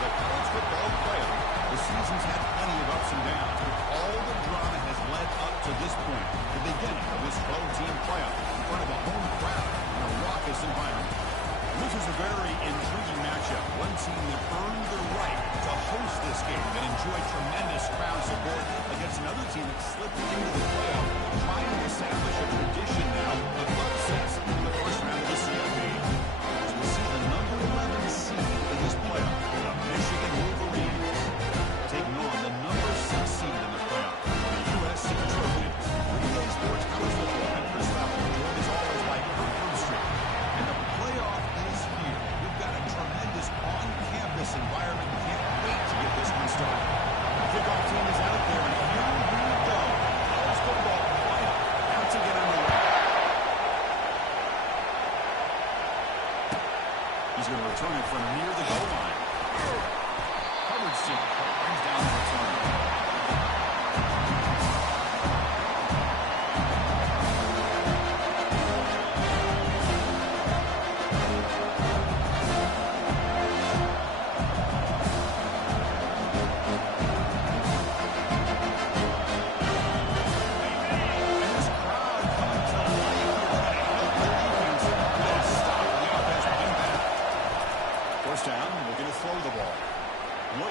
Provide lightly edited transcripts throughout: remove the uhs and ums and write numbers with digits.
the college football playoff, the season's had plenty of ups and downs, but all the drama has led up to this point, the beginning of this 12-team playoff in front of a home crowd in a raucous environment. This is a very intriguing matchup. One team that earned the right to host this game and enjoy tremendous crowd support against another team that slipped into the playoff, trying to establish a tradition now of upsets in the first round of the CFB. As we see the number 11 seed in this playoff, the Michigan Wolverines, taking on the number 6 seed in the playoff, the USC Trojans. 3-Day Sports College Football and Chris Fowler, joined as always by Kurt Broomstreet. And the playoff is here. We've got a tremendous on-campus environment. Can't wait to get this one started. The kickoff team is out there, and here we go. College football playoff out to get underway. He's going to return it from near the goal line. Coverage team brings down the return.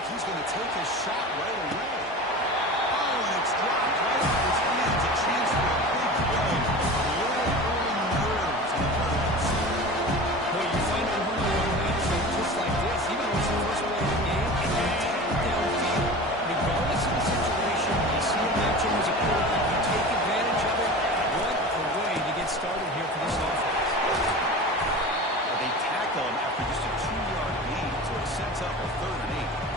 He's going to take his shot right away. Oh, and it's dropped right out of his hands. A chance for a big play. A little early nerves on the part of that team. Well, you find out who you're going to match just like this, even when it's the first play of the game, and you take it downfield. Regardless of the situation, you see a matchup as a quarterback, you take advantage of it. What a way to get started here for this offense. They tackle him after just a 2-yard gain, so it sets up a 3rd and 8.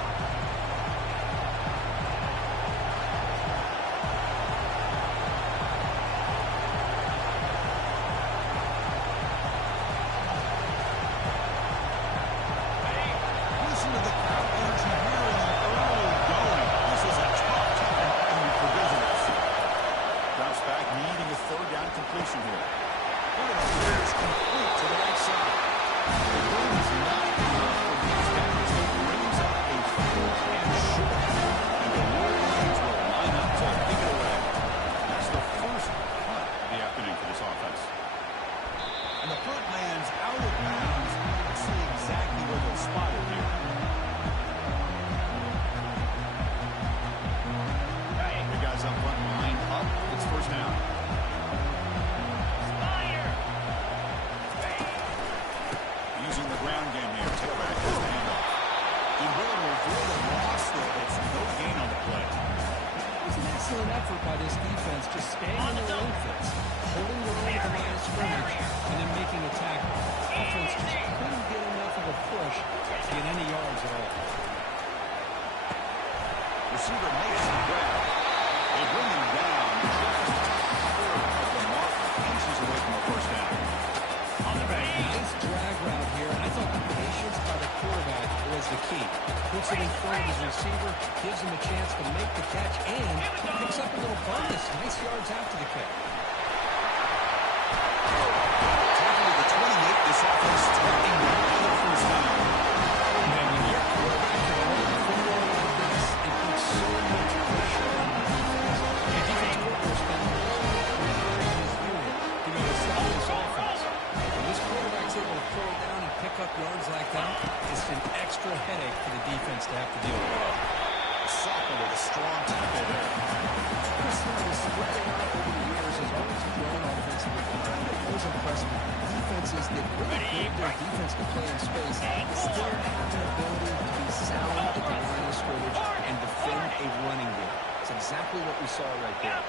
By this defense, just staying in their own fence, holding the line at the line of scrimmage, and then making a tackle. Offense just couldn't get enough of a push to get any yards at all. Receiver makes the grab. They bring him down just short of the mark, inches away from the first down. On the back, nice drag route here, and I thought the patience by the quarterback was the key. Puts it in front of his receiver, gives him a chance to make the catch, and picks up a little bonus. Nice yards after the catch. Taking to the 28, this offense starting to get the first down. And when your quarterback can run the football like this, it puts so much pressure on the defense. And defense workers spend all the preparing his unit to go to stop this offense. When this quarterback's able to pull down and pick up yards like that, it's an extra headache for the defense to have to deal with. Soccer with a strong tackle there. Chris Snyder spreading out over the years has always grown offensively. It was impressive. Defenses that really build their defense to play in space still have an ability to be sound at the line of scrimmage and defend a running game. It's exactly what we saw right there.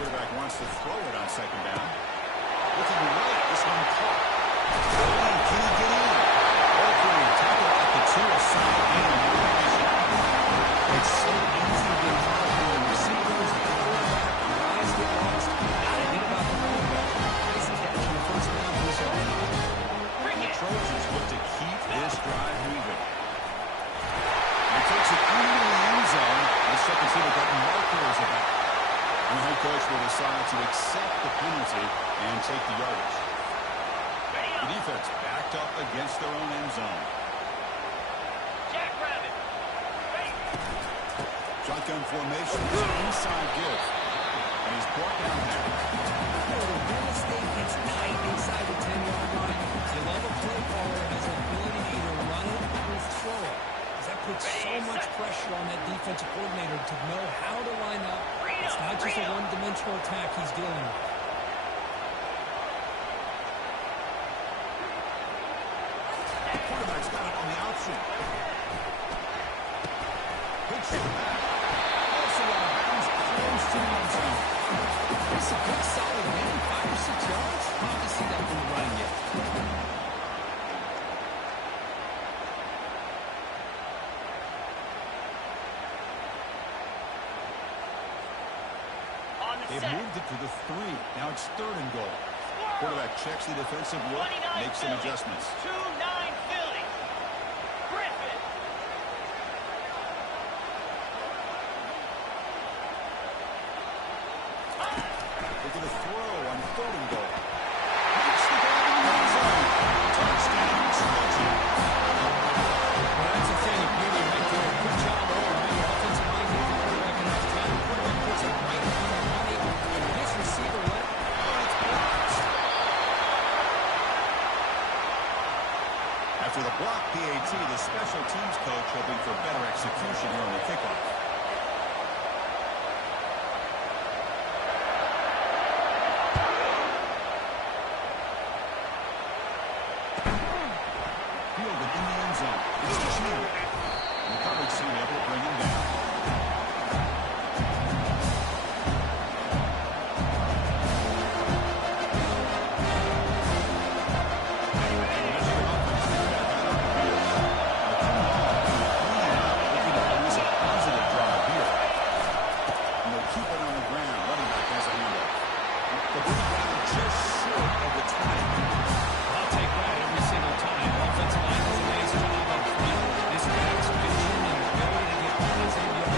Quarterback wants to throw it on second down. Looking right, this one caught. Can he get in? Oakley tackle at the 2, a solid gain on the division. It's so easy to get caught up on the receivers, the quarterback, the guys get lost. Forget about the running back. Nice catch on the first down for this offense. The Trojans look to keep this drive moving. He takes it into the end zone. Let's check and see what that marker is about. And the head coach will decide to accept the penalty The defense backed up against their own end zone. Jackrabbit. Shotgun formation. Inside give. And he's brought down there. The real estate gets tight inside the 10-yard line. You love a play caller has an ability to either run it or throw it. Because that puts so much pressure on that defensive coordinator to know how to line up. It's not just a one-dimensional attack he's dealing with. Quarterback's got it on the option. Pitch it back. Also out of bounds, close to the end zone. That's a good solid gain, 5 or 6 yards. Hard to see that from the running game. They've moved it to the 3. Now it's 3rd and goal. Quarterback checks the defensive look, makes some adjustments. 2-9 Philly. Griffin. Look at the throw on 3rd and goal. Makes the grab in the end zone. Touchdown, Trojan. Well, that's a thing of beauty right there. Good job all around. Offensive line gave the quarterback enough time. The quarterback puts it right on the money. And this receiver let it. Oh, it's blocked. After the block PAT, the special teams coach hoping for better execution here on the kickoff. Fielded in the end zone. It's Chin. And the coverage team able to bring him down. I'll take that every single time. Offensive line does a nice job up front. This guy's vision and ability to get positive yards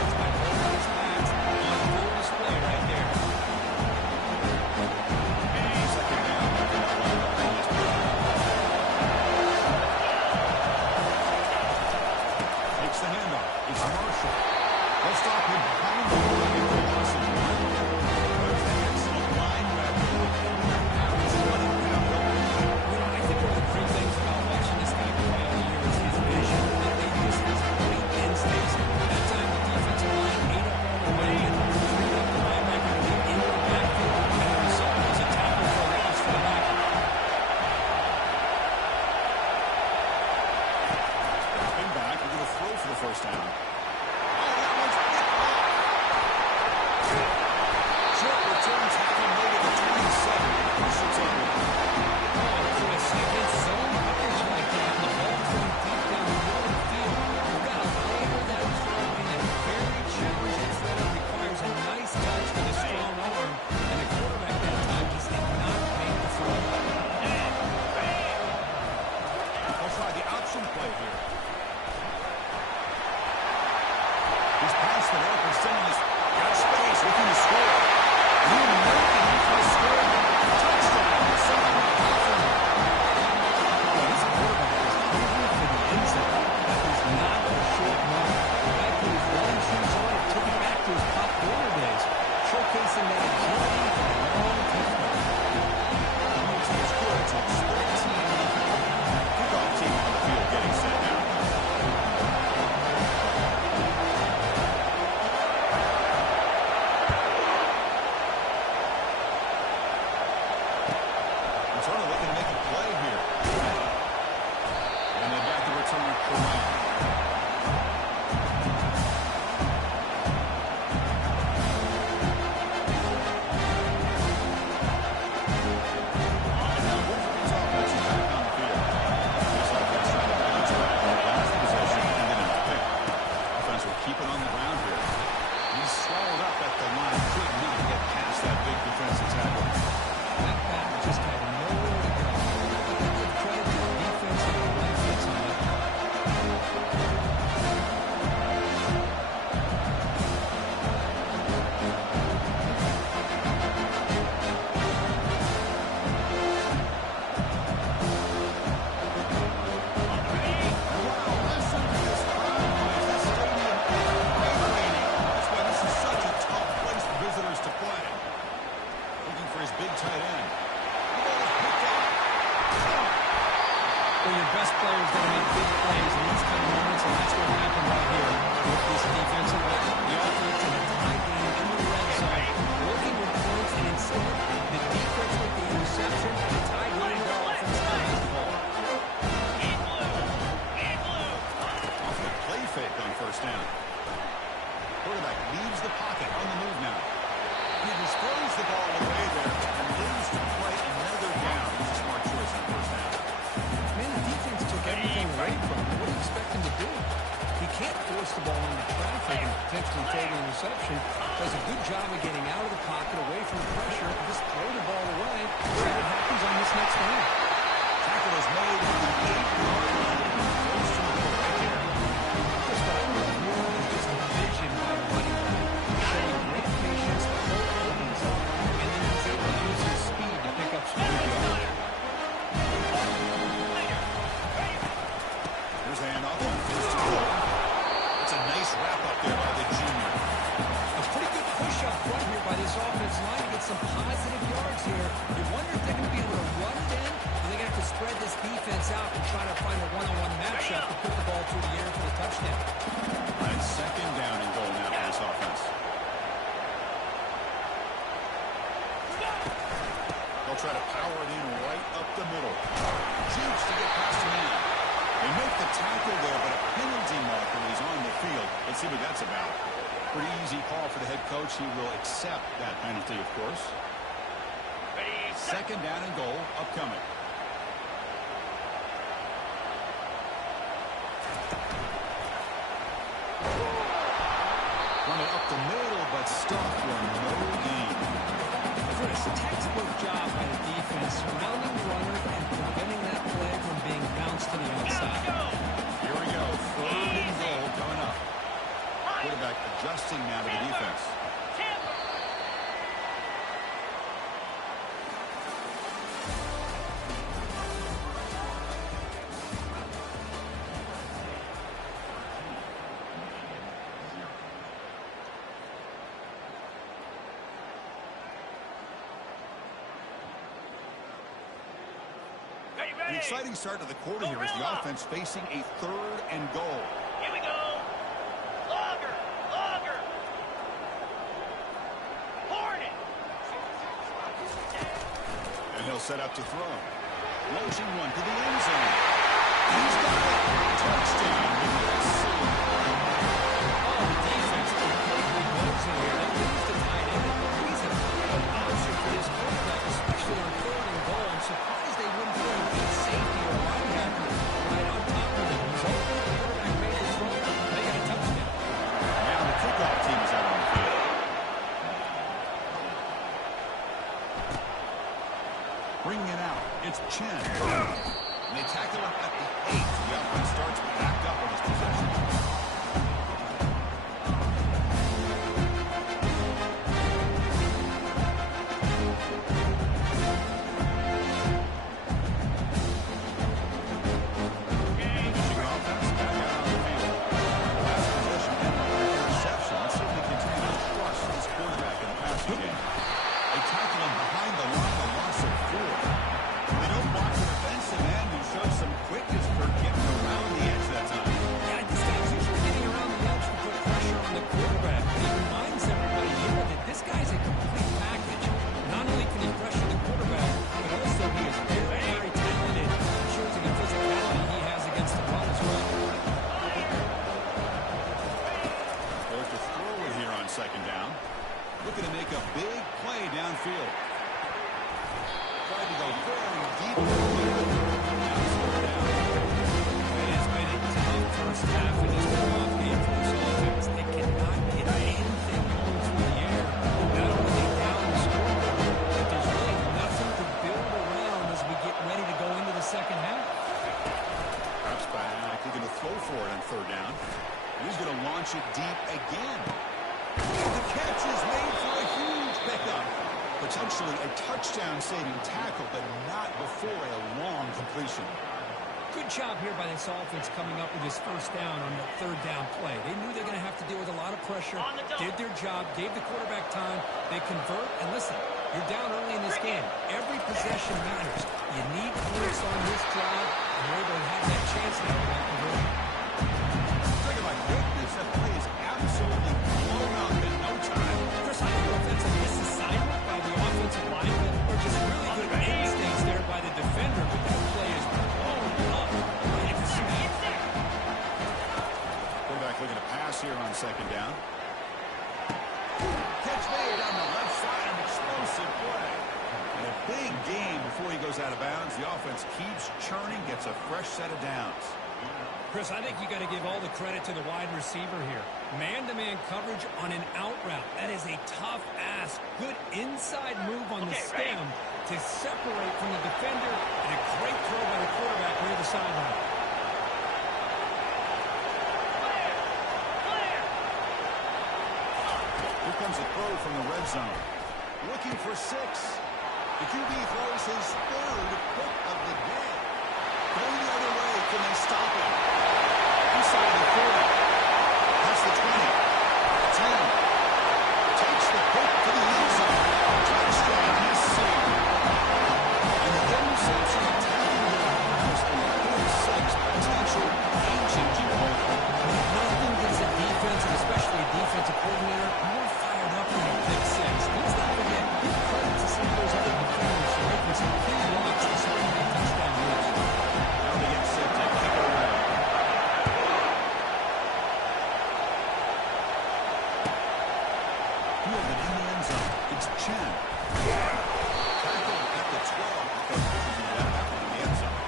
Well, your best player is going to make big plays in these kind of moments, and that's what happened right here with this defensive effort. The offense in a tie game in the red zone, looking with points, and instead, the defense with the interception, and the tie game, their offense has the ball. Off the play fake on first down. Quarterback leaves the pocket on the move now. He displays the ball away there and leaves to play another down. It's a smart choice on first down. Man, the defense took everything away from him. What do you expect him to do? He can't force the ball into traffic and potentially throw the interception. Does a good job of getting out of the pocket, away from the pressure, and just throw the ball away. See what happens on this next round. Tackle is made on the 8-yard line. Close to the goal right here. Just what I love more than just vision by the running back. Showing great patience, the hole opens up, and then he's able to use his speed to pick up some good yards. Here's a handoff on first and goal. It's a nice wrap-up there by the junior. A pretty good push up front here by this offense line to get some positive yards here. You wonder if they're going to be able to run it in, or they're going to have to spread this defense out and try to find a one-on-one matchup to put the ball through the air for the touchdown. That's second down and goal now for this offense. They'll try to power it in right up the middle. Jukes to get past the man. They make the tackle there, but a penalty marker is on the field. Let's see what that's about. Pretty easy call for the head coach. He will accept that penalty, of course. Second down and goal upcoming. Run it up the middle, but stopped for no gain. Chris, textbook job by the defense, surrounding the runner and preventing that play from being bounced to the outside. Here we go. Third and goal coming up. Quarterback adjusting now to the defense. The exciting start to the quarter here is the offense facing a third and goal. Here we go. Longer. Hornet. And he'll set up to throw. Launching one to the end zone. He's got it. Touchdown. Oh, the defense completely blows in here. They lose the tight end. He's a great option for this quarterback, especially on third and goal. I'm surprised they wouldn't throw a safety or a linebacker right on top of him. He's open. The quarterback made the throw. They got a touchdown. Now the kickoff team is out on the field. Bringing it out. It's Chen. And they tackle him at the 8. The offense starts back up on his possession. Second down. Looking to make a big play downfield. Tried to go very deep. Now slow down. It has been a tough first half of this playoff game for this offense. They cannot hit anything going through the air. Not only down the score, but there's really nothing to build around as we get ready to go into the second half. Drops back. Looking to throw for it on third down. He's going to launch it deep again. The catch is made for a huge pickup. Potentially a touchdown-saving tackle, but not before a long completion. Good job here by this offense coming up with this first down on that third down play. They knew they were going to have to deal with a lot of pressure, did their job, gave the quarterback time. They convert, and listen, You're down early in this game. Every possession matters. You need points on this drive, and you're able to have that chance now with that conversion. Think about goodness, that play is absolutely blown up in no time. Chris, I don't know if that's a misassignment by the offensive lineman or just really good instincts there by the defender, but that play is blown up right at the snap. Quarterback looking to pass here on second down. Catch made on the left side, an explosive play. And a big gain before he goes out of bounds. The offense keeps churning, gets a fresh set of downs. Chris, I think you got to give all the credit to the wide receiver here. Man-to-man coverage on an out route. That is a tough ask. Good inside move on the stem to separate from the defender, and a great throw by the quarterback near the sideline. Here comes a throw from the red zone. Looking for 6. The QB throws his 3rd pick of the game. Going the other way, can they stop him? Inside the 40. That's the 20. 10. Takes the pick to the end zone. Touchdown, he's saved. And the interception attacking the Browns in the pick 6. Potential game-changing play. Nothing gets a defense, and especially a defensive coordinator, more fired up than a pick 6. Let's not forget, give credit to some of those other defenders for making some key blocks to spring that touchdown loose. Now they get set to kick it away. Fielded in the end zone. It's Chen. Tackled at the 12. Because he got that one in the end zone.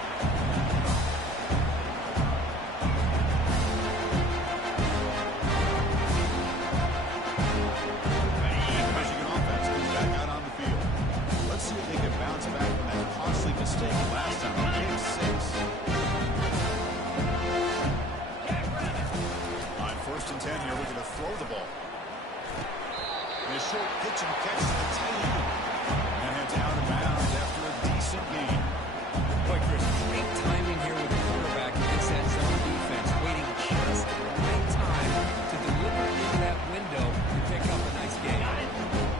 Michigan offense comes back out on the field. Let's see if they can bounce back from that costly mistake last time. Pick 6. On 1st and 10 here, we're going to throw the ball. And a short pitch and catch to the tight end. And heads out of bounds after a decent gain. Boy, Chris, great timing here with the quarterback against that zone defense, waiting just the right time to deliver into that window and pick up a nice gain.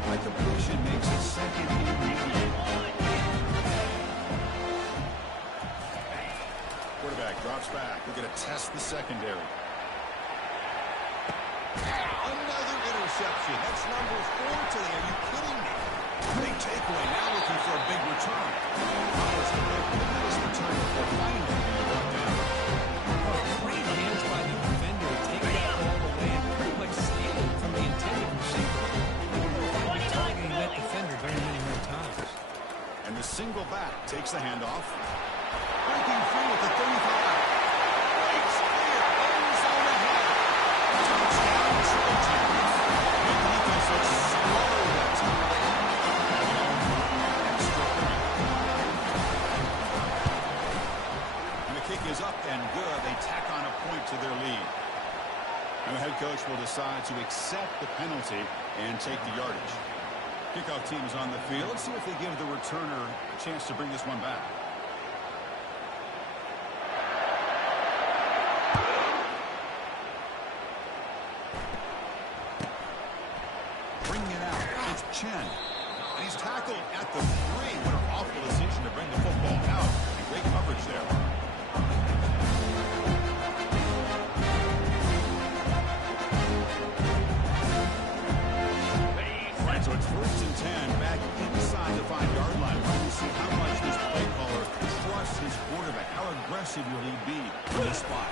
High completion makes it 2nd and medium. Quarterback drops back. We're going to test the secondary. Another interception. That's number 4 today. Are you kidding me? Big takeaway. Now looking for a big return. Powers to make the nice return before finally being brought down. Great hands by the defender to take that ball away and pretty much steal it from the intended receiver. They'll be targeting that defender very many more times. And the single back takes the handoff. Breaking free at the 35. Breaks clear. Ends zone ahead. Touchdown, Trojans. The defense looks slow that time. Extra point. And the kick is up and good. They tack on a point to their lead. And the head coach will decide to accept the penalty and take the yardage. Kickoff team is on the field. Let's see if they give the returner a chance to bring this one back. Bringing it out. It's Chen. And he's tackled at the 3. What an awful decision to bring the football out. And great coverage there. So it's 1st and 10, back inside the 5-yard line. We're going to see how much this play caller trusts his quarterback. How aggressive will he be in this spot?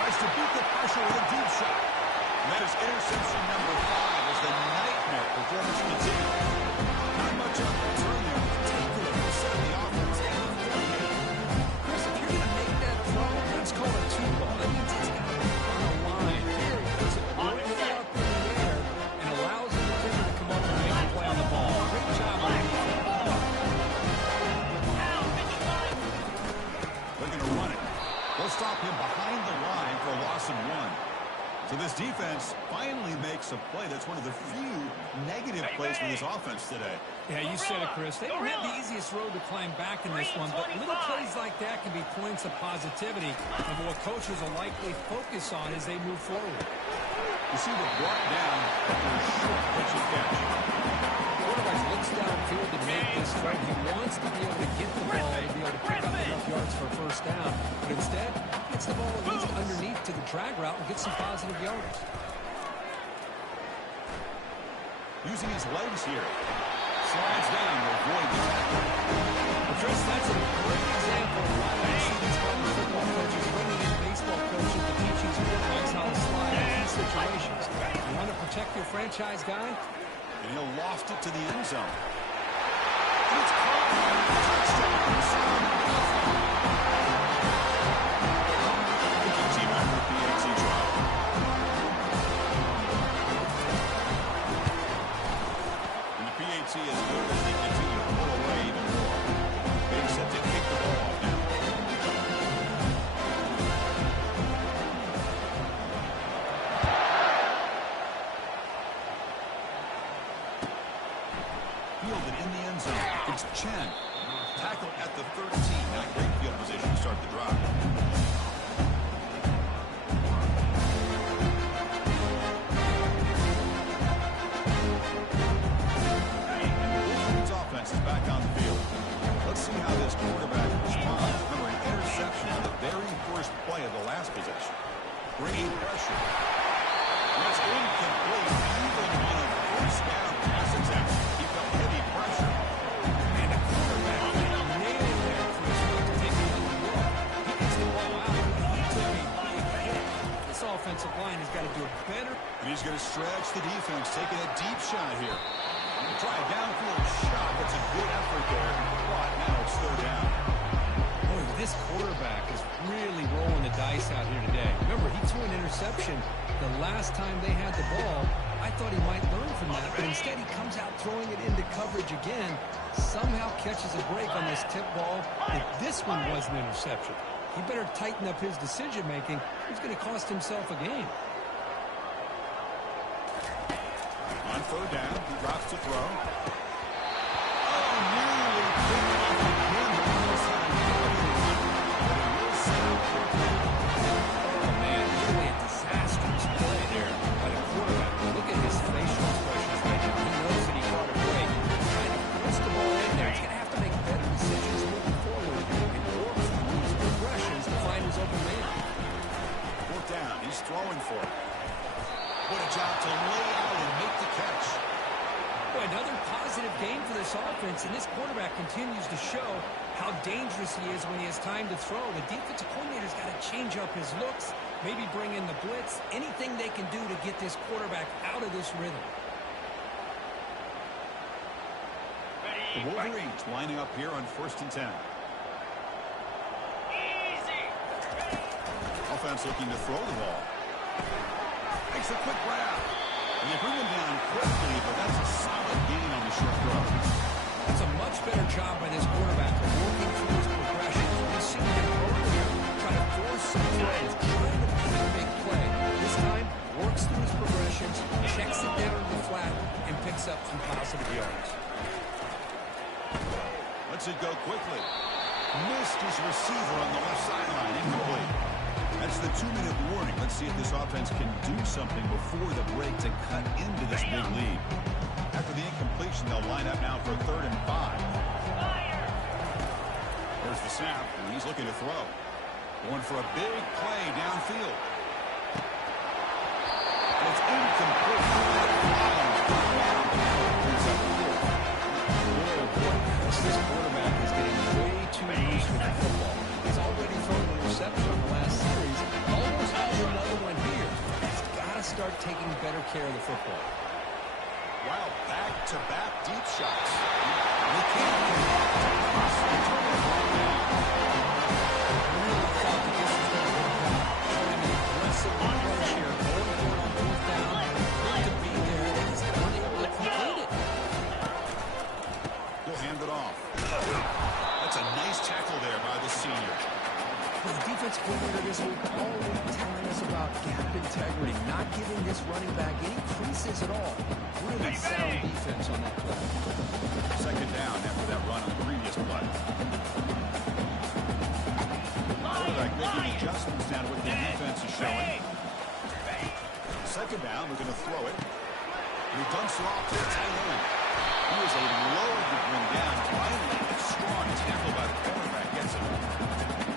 Tries to beat the pressure with a deep shot. And that is interception number 5 as the nightmare performance continues. Not much of a return there. Takeaway for set of the offense. Chris, if you're going to make that throw, that's called a 2-ball. That means it's got to be on the line. Here, he puts it way up in the air and allows the defender to come up and make a play on the ball. Great job on the defense. They're going to run it. They'll stop him behind the line for a loss of 1. So this defense finally makes a play. That's one of the few negative plays for this offense today. Yeah, you said it, Chris. They don't have the easiest road to climb back in this one, but little plays like that can be points of positivity and what coaches will likely focus on as they move forward. Receiver brought down after a short pitch and catch. Quarterback looks downfield to make this throw. He wants to be able to get the ball to be able to pick up enough yards for a first down. But instead, he gets the ball at least underneath to the drag route and gets some positive yards. Using his legs here. Slides down to avoid the tackle. Well, Chris, that's a great example of why I see these college football coaches bringing in baseball coaches to teach these quarterbacks how to slide in these situations. You want to protect your franchise guy? And he'll loft it to the end zone. And it's caught. Touchdown. Team after PAT trial. And the PAT is good as they continue to pull away even more. Being set to kick the ball off now. Fielded in the end zone. It's Chen. Tackled at the 13. Not great field position to start the drive. And the offense is back on the field. Let's see how this quarterback responds. Remember, an interception on the very first play of the last possession. Bringing pressure. That's incomplete. Even on a first down pass attempt, he felt heavy pressure. And the quarterback nailed it there, Chris, to take another look. He gets the ball out, and he took a big hit. This offensive line has got to do it better. And he's going to stretch the defense, taking a deep shot here. Try a downfield shot. That's a good effort there. But now it's third down. Boy, this quarterback is really rolling the dice out here today. Remember, he threw an interception the last time they had the ball. I thought he might learn from that, but instead he comes out throwing it into coverage again, somehow catches a break on this tip ball. If this one was an interception, he better tighten up his decision-making. He's going to cost himself a game. On third down, he drops to throw. Oh, nearly picked off again. Oh, man, really a disastrous play there by the quarterback. Look at his facial expressions right now. He knows that he caught a break. Trying to force the ball in there. He's going to have to make better decisions moving forward and work through his progressions to find his open man. Fourth down, he's throwing for it. What a job to lay out and make the catch. Boy, another positive game for this offense, and this quarterback continues to show how dangerous he is when he has time to throw. The defensive coordinator's got to change up his looks, maybe bring in the blitz, anything they can do to get this quarterback out of this rhythm. The Wolverines lining up here on 1st and 10. Easy. Offense looking to throw the ball. Makes a quick grab. And they bring him down quickly, but that's a solid gain on the short throw. That's a much better job by this quarterback of working through his progressions. We've seen him earlier try to force some throws, trying to make a big play. This time, works through his progressions, checks it down to the flat, and picks up some positive yards. Lets it go quickly. Missed his receiver on the left sideline. Incomplete. That's the 2-minute warning. Let's see if this offense can do something before the break to cut into this big lead. After the incompletion, they'll line up now for 3rd and 5. There's the snap, and he's looking to throw. Going for a big play downfield. And it's incomplete. This quarterback is getting way too loose with the football. He's already thrown an interception in the last series. Almost has another one here. He's got to start taking better care of the football. Wow, back-to-back deep shots. They can't get it across the Really thought that this was going to work out. Showing an aggressive approach here. Going for it on 4th down. Good to be there. They just weren't able to complete it. He'll hand it off. That's a nice tackle there by the senior. Well, the defense coordinator this week already telling us about gap integrity, not giving this running back any creases at all. Really sound defense on that play. Second down after that run on the previous play. Quarterback making adjustments down to what the defense is showing. Second down, we're going to throw it. And he dumps it off to the tight end. He was a load to bring down. Finally, a strong tackle by the quarterback gets it.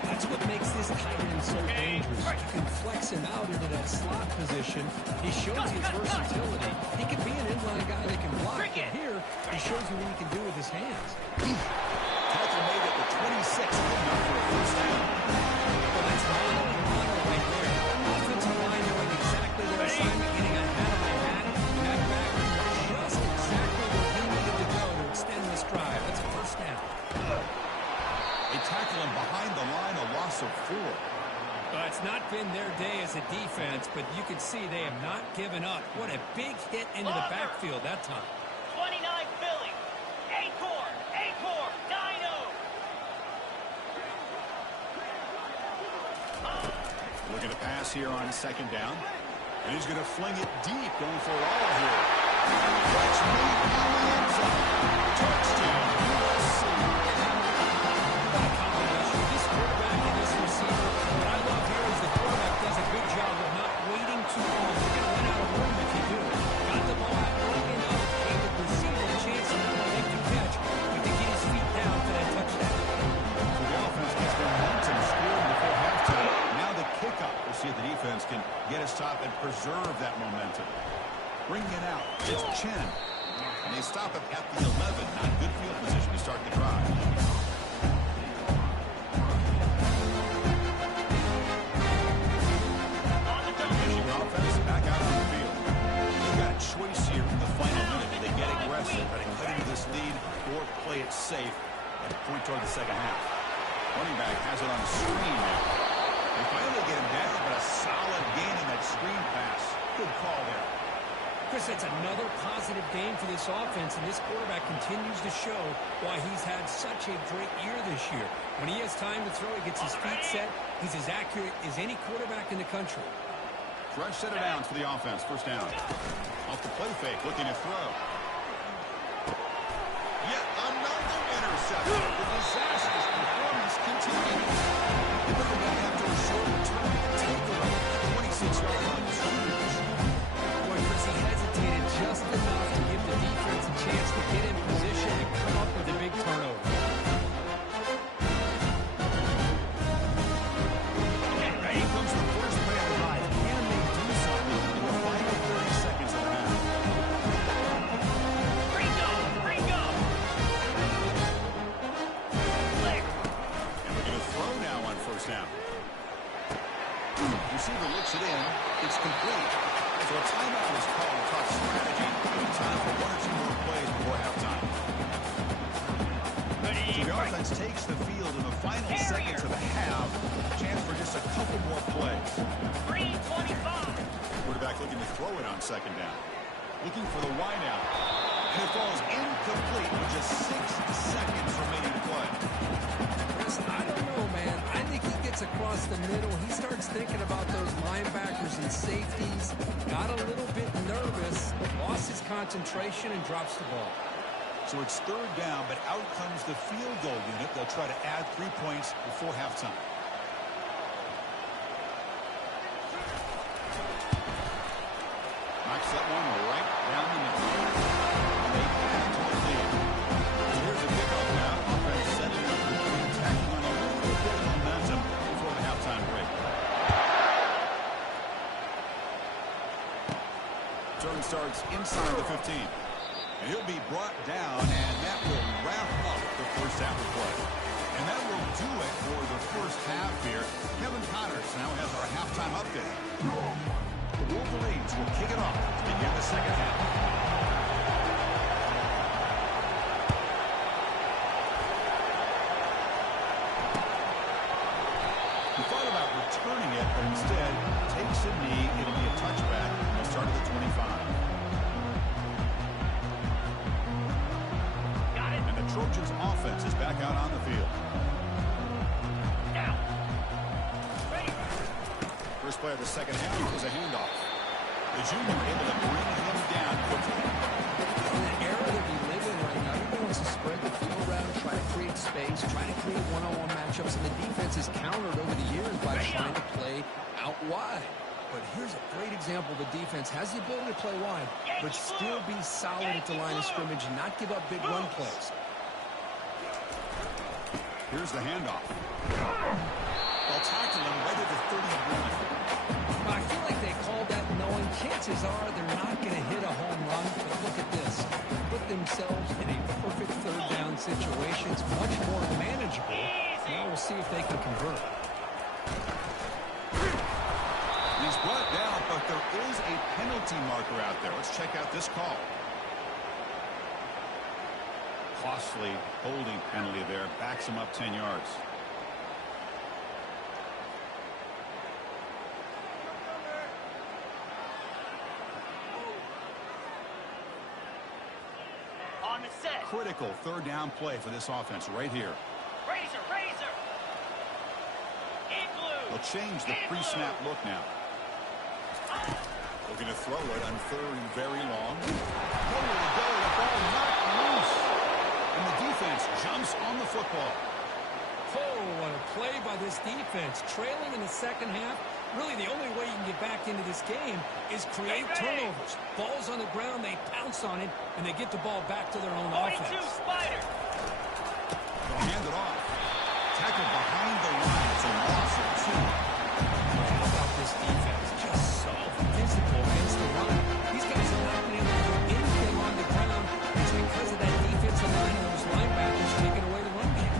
That's what makes this tight end so dangerous. You can flex him out into that slot position. He shows his versatility. He can be an inline guy that can block. And here, he shows you what he can do with his hands. Tackle made at the 26, good enough for a first down. Well, that's mono right there. Offensive line knowing exactly their assignment, getting a hat on the hat, and that back just exactly where he needed to go to extend this drive. That's a first down. They tackle him behind the line, a loss of 4. It's not been their day as a defense, but you can see they have not given up. What a big hit into the backfield that time. 29 Philly. Acorn. Dino. Looking to pass here on second down. And he's going to fling it deep, going for it all here. Catch made in the end zone. Touchdown, USC. What a combination. This quarterback and this receiver. What I love here is the quarterback does a good job of not waiting too long. You're going to run out of room if you do. Got the ball out early enough, gave the receiver a chance to not only make the catch, but to get his feet down for that touchdown. So the offense gets their momentum scoring before halftime. Now the kickoff. We'll see if the defense can get a stop and preserve that momentum. Bringing it out. It's Chen. And they stop him at the 11. Not good field position to start the drive. Finishing offense back out on the field. They've got a choice here in the final minute. Do they get aggressive, try to cut into this lead, or play it safe and point toward the second half? Running back has it on the screen now. They finally get him down, but a solid gain in that screen pass. Good call there. Chris, it's another positive game for this offense, and this quarterback continues to show why he's had such a great year this year. When he has time to throw, he gets his feet set. He's as accurate as any quarterback in the country. Fresh set of downs for the offense. First down. Off the play fake, looking to throw. Yet another interception. The disastrous performance continues. They bring it back after a short return. Takeaway. 26-yard line. Boy, Chris, he hesitated just enough to give the defense a chance to get in position and come up with a big turnover. Here comes the first play of the drive. Can they do something in the final 30 seconds of the half? Ringo. Flick. And we're going to throw now on first down. Receiver looks it in. It's complete. So a timeout is called to talk strategy. Time for 1 or 2 more plays before halftime. So the offense takes the field in the final seconds of the half. Chance for just a couple more plays. 325. Quarterback looking to throw it on second down. Looking for the wideout. And it falls incomplete with just 6 seconds remaining to play. Chris, I don't know, man. I think he gets across the middle. He starts thinking about those linebackers and safeties. Got a little bit nervous, lost his concentration, and drops the ball. So it's third down, but out comes the field goal unit. They'll try to add 3 points before halftime. Knocks that one right down the middle. And they add to the lead. So here's the kickoff now. Offense setting up for three, tacking on a little bit of momentum before the halftime break. Turn starts inside the 15. And he'll be brought down, and that will wrap up the first half of play. And that will do it for the first half here. Kevin Connors now has our halftime update. The Wolverines will kick it off to begin the second half. He thought about returning it, but instead takes a knee. It'll be a touchback. They'll start at the 25. And the Trojans offense is back out on the field. Down. Ready. First play of the second half was a handoff. The junior able to bring him down quickly. In the era that we live in right now, everyone wants to spread the field around, try to create space, try to create one-on-one matchups, and the defense is countered over the years by trying to play out wide. but here's a great example. The defense has the ability to play wide, but still be solid at the line of scrimmage and not give up big run plays. Here's the handoff. They'll tackle him right at the 31. I feel like they called that knowing chances are they're not going to hit a home run, but look at this. They put themselves in a perfect third down situation. It's much more manageable. Now we'll see if they can convert. He's brought down, but there is a penalty marker out there. Let's check out this call. Costly holding penalty there. Backs him up 10 yards. On the set. Critical third down play for this offense right here. Razor, razor. Igloo. They'll change the pre-snap look now. Looking to throw it on third and very long. Nowhere to go. The ball knocked loose. And the defense jumps on the football. Oh, what a play by this defense. Trailing in the second half, really the only way you can get back into this game is create turnovers. Ball's on the ground, they pounce on it, and they get the ball back to their own 42 offense. Spider. They'll hand it off. Tackle behind the line. It's a loss of 2. How about this defense? Just so physical against the run. These guys have not been able to do anything on the ground. It's because of that defensive line and those linebackers taking away the run game.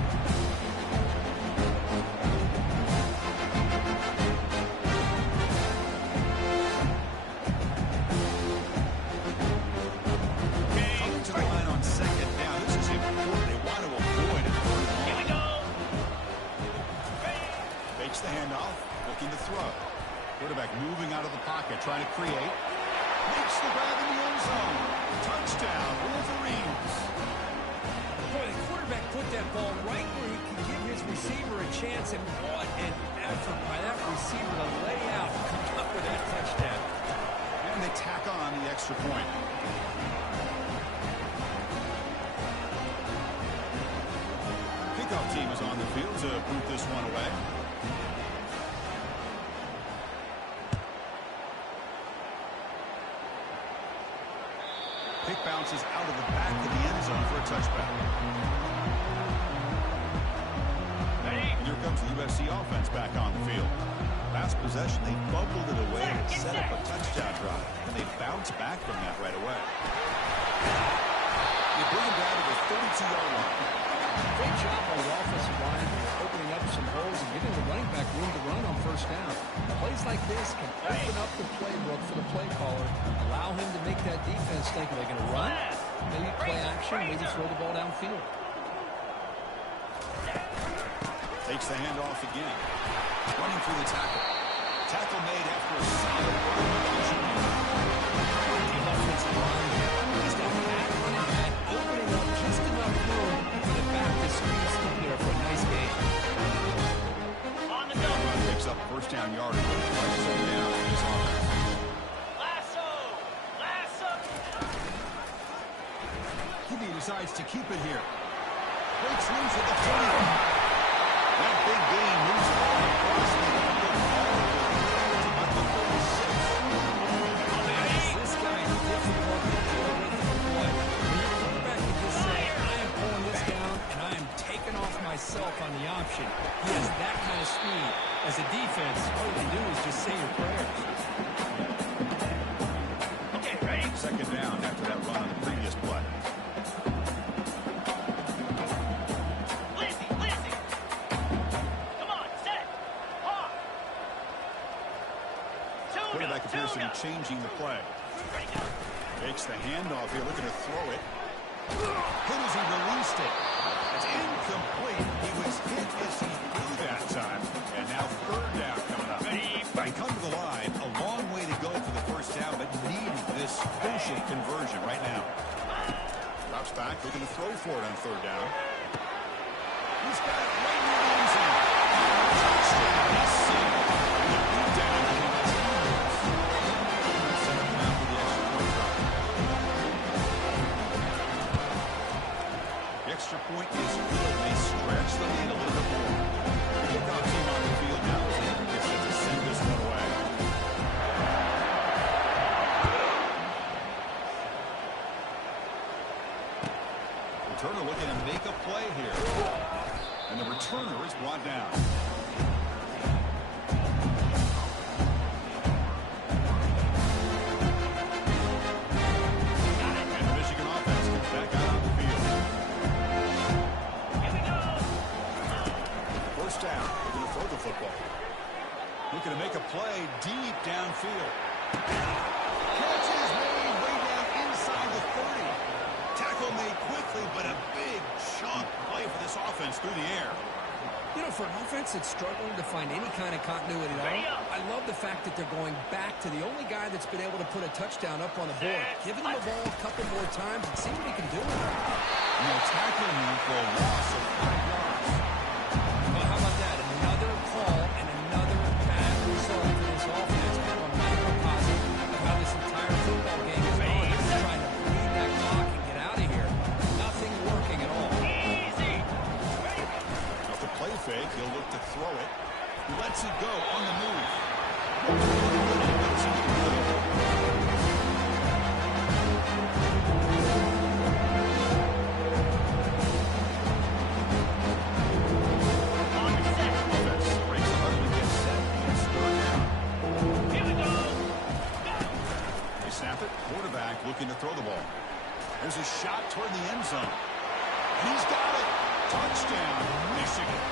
Coming to the line on second down. This is important. They want to avoid it. Here we go. Fakes the handoff. Looking to throw. Quarterback moving out of the pocket. Trying to create. Makes the grab in the end zone. Touchdown, Wolverines. Boy, the quarterback put that ball right where he can give his receiver a chance, and what an effort by that receiver to lay out and come up with that touchdown. And they tack on the extra point. Kickoff team is on the field to boot this one away. Pick bounces out of the back of the end zone for a touchback. And here comes the USC offense back on the field. Last possession, they bubbled it away and set up a touchdown drive. And they bounce back from that right away. They bring him down to the 32-yard line. Great job by the offensive line opening up some holes and giving the running back room to run on first down. Plays like this can open up the playbook for the play caller, allow him to make that defense think, are they going to run? Maybe play action, maybe throw the ball downfield. Takes the handoff again. Running through the tackle. Tackle made after a solid run. The offensive line just a bad running back, opening up just enough room for the back to squeeze through there for a nice game. On the double. Picks up first down yardage. Second down in this offense. Lasso. Lasso. QB decides to keep it here. Breaks loose at the 40. That big gain moves the ball across the field all the way to about the 36. Is this guy difficult to deal with in the play? When your quarterback can just say, I am pulling this down and I am taking off myself on the option. He has that kind of speed. As a defense, all you can do is just say your prayers. Okay, ready? Second down after that run on the previous play. Lizzie, Lizzie. Come on, set. Hawk. Quarterback appears to be changing the play. Ready, go. Takes the handoff here, looking to throw it. Hit as he released it. It's incomplete. He was hit as he threw that time. And now third down coming up. They come to the line. A long way to go for the first down, but needing this crucial conversion right now. Drops back, looking to throw for it on third down. He's got it right in the end zone. Touchdown. He's safe. And the boot down continues. Set up now for the extra point try. The extra point is good. They stretch the lead a little bit more. The kickoff team on the field now is set to send this one away. brought down. And the Michigan offense comes back out on the field. Here we go. First down. They're going to throw the football. Looking to make a play deep downfield. Catch is made way down inside the 30. Tackle made quickly, but a big chunk play for this offense through the air. You know, for an offense that's struggling to find any kind of continuity at all, I love the fact that they're going back to the only guy that's been able to put a touchdown up on the board. Giving him the ball a couple more times and see what he can do with it. No tackling him for a loss of 5 yards. Well, how about that? Another call and another bad result for this offense. Kind of a microcosm of how this entire football game is going. They're trying to bleed that clock and get out of here. Nothing working at all. Easy. Off the play fake, he'll look to throw it. He lets it go on the move. On the set. Offense breaks the huddle and gets set. It's third down. Here we go. They snap it. Quarterback looking to throw the ball. There's a shot toward the end zone. He's got it. Touchdown, Michigan.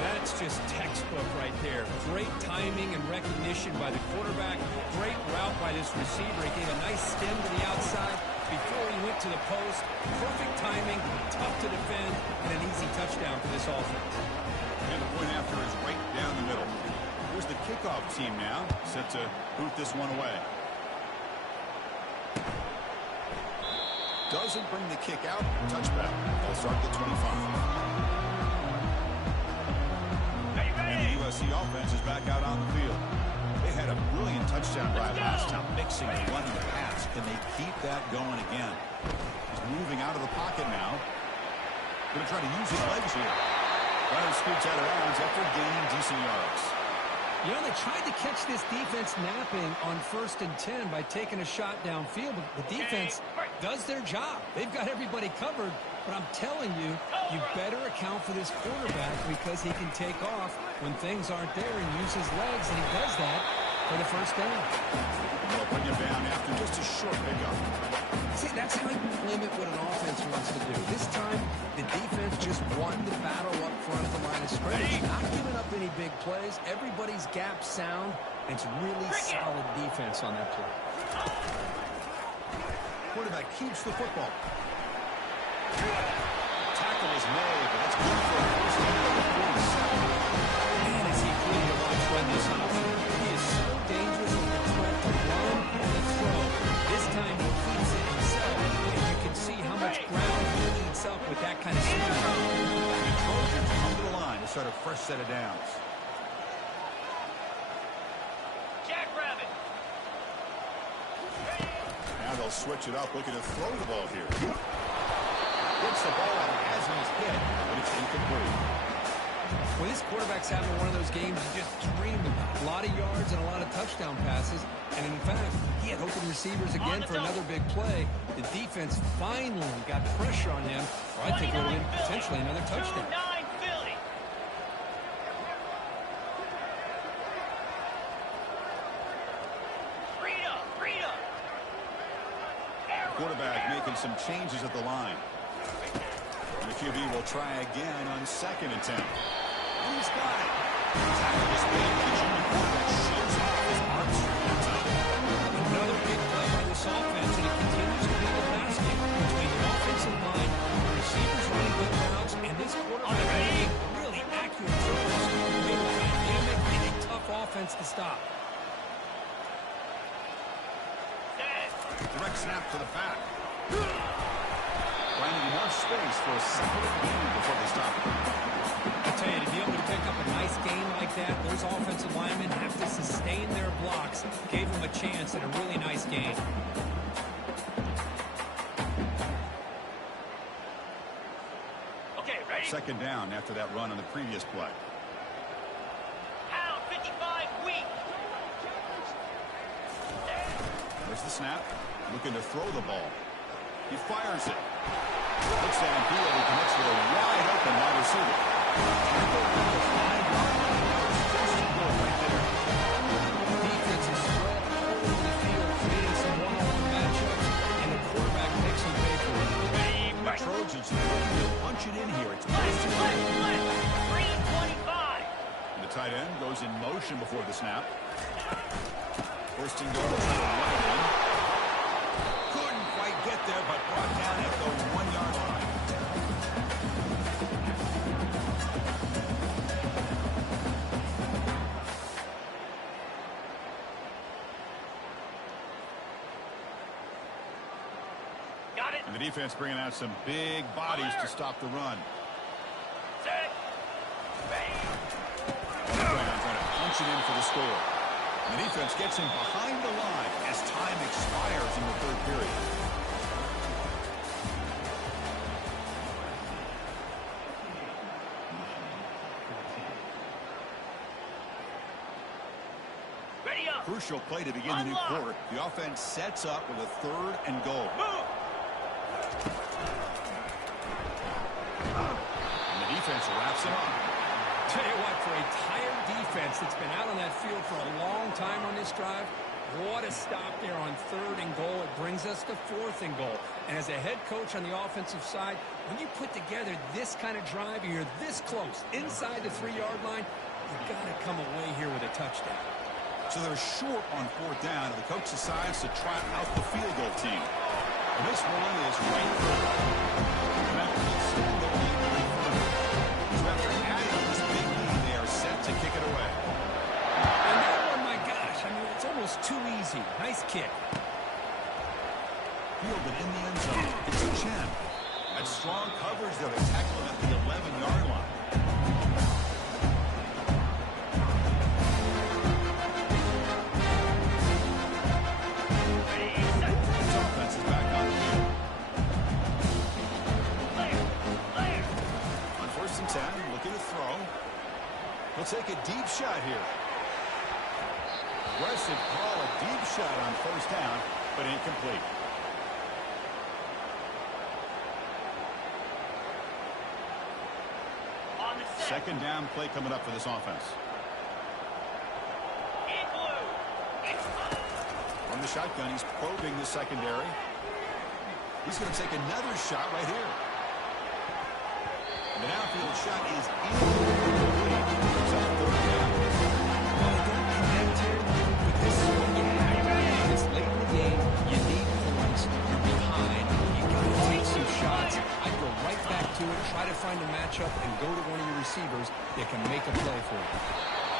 That's just textbook right there. Great timing and recognition by the quarterback. Great route by this receiver. He gave a nice stem to the outside before he went to the post. Perfect timing, tough to defend, and an easy touchdown for this offense. And the point after is right down the middle. Here's the kickoff team now, set to boot this one away. Doesn't bring the kick out. Touchback. They'll start the 25. And the USC offense is back out on the field. They had a brilliant touchdown drive last time, mixing the run and the pass. Can they keep that going again? He's moving out of the pocket now. Going to try to use his legs here. Runner scoots out of bounds after gaining decent yards. You know, they tried to catch this defense napping on 1st and 10 by taking a shot downfield, but the defense does their job. They've got everybody covered, but I'm telling you, you better account for this quarterback because he can take off when things aren't there and use his legs, and he does that for the first down. They'll bring it down after just a short pickup. See, that's how you limit what an offense wants to do. This time, the defense just won the battle up front of the line of scrimmage. Not giving up any big plays. Everybody's gap sound. And it's really solid defense on that play. Quarterback keeps the football. Tackle is made, but it's good for a first down at the 47. Man, is he free to watch run this option. He is so dangerous with the threat to run and to throw. This time he keeps it himself, and you can see how much ground he eats up with that kind of speed. The Trojans come to the line to start a fresh set of downs. Jackrabbit. Now they'll switch it up, looking to throw the ball here. Gets the ball out as he's hit, but it's incomplete. Well, this quarterback's having one of those games you just dreamed about. A lot of yards and a lot of touchdown passes. And in fact, he had open receivers again for another big play. The defense finally got pressure on him. Or I think it would have been potentially another touchdown. 2-9 Philly. Freedom. Quarterback making some changes at the line. And the QB will try again on 2nd and 10. He's got it. Tackle is made. The junior quarterback shows off his arm strength that time. Another big play by this offense, and it continues to be the basket between the offensive line, the receivers running good routes, and this quarterback making really accurate throws. Real dynamic and a tough offense to stop. Direct snap to the back. Finding enough space for a second gain before they stop it. I tell you, to be able to pick up a nice gain like that, those offensive linemen have to sustain their blocks. Gave them a chance at a really nice gain. Okay, ready? 2nd down after that run on the previous play. Pound 55 weak. There's the snap. Looking to throw the ball. He fires it. Looks downfield and connects with a wide open wide receiver. Tackle on the 5-yard line. First and goal right there. Defense is spread all over the field, creating some one-on-one matchups, and the quarterback makes them pay for it. The Trojans looking to punch it in here. It's Left, left, left. 325. And the tight end goes in motion before the snap. First and goal to the right end. Couldn't quite get there, but brought down at the 1-yard line. Got it. And the defense bringing out some big bodies to stop the run. Set. Bang. Trying to punch it in for the score. And the defense gets him behind the line as time expires in the third period. Ready up. Crucial play to begin the new quarter. The offense sets up with a third and goal. Move. And the defense wraps him up. Tell you what, for a tired defense that's been out on that field for a long time on this drive, what a stop there on third and goal. It brings us to fourth and goal. And as a head coach on the offensive side, when you put together this kind of drive, you're this close inside the 3-yard line, you've got to come away here with a touchdown. So they're short on fourth down, and the coach decides to try out the field goal team. And this one is right through. And after the stand, they'll be right further. So after adding this big lead, they are set to kick it away. And that one, my gosh, I mean, it's almost too easy. Nice kick. Fielded in the end zone. It's Chen. That strong coverage there. They tackle him at the 11-yard line. Ready, set. This offense is back on the field. Player. On first and 10, looking to throw. He'll take a deep shot here. Aggressive call, a deep shot on first down, but incomplete. On the set. Second down play coming up for this offense. In blue. It's up. From the shotgun, he's probing the secondary. He's going to take another shot right here. And the downfield shot is incomplete. It's on third down. Well, they don't connect here, but this is what you have to do. This late in the game, you need points. You're behind. You got to take some shots. I'd go right back to it, try to find a matchup, and go to one of your receivers that can make a play for you.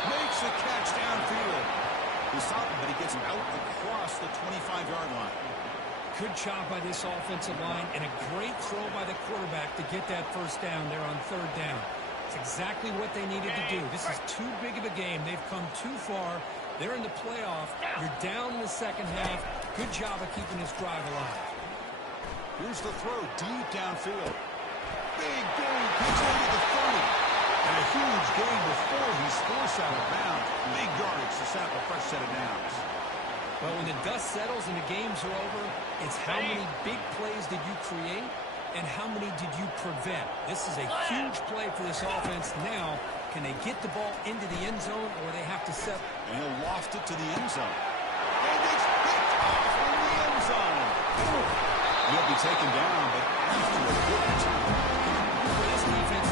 Makes the catch downfield. He's stopping, but he gets out across the 25-yard line. Good job by this offensive line, and a great throw by the quarterback to get that first down there on third down. It's exactly what they needed to do. This is too big of a game. They've come too far. They're in the playoff. You're down in the second half. Good job of keeping this drive alive. Here's the throw deep downfield. Big gain, gets into the 30. And a huge gain before he's forced out of bounds. Big yardage to set up a fresh set of downs. Well, when the dust settles and the games are over, it's how many big plays did you create and how many did you prevent? This is a huge play for this offense. Now, can they get the ball into the end zone or they have to settle? And he'll loft it to the end zone. And it's picked off in the end zone. He'll be taken down, but after a good return. For this defense,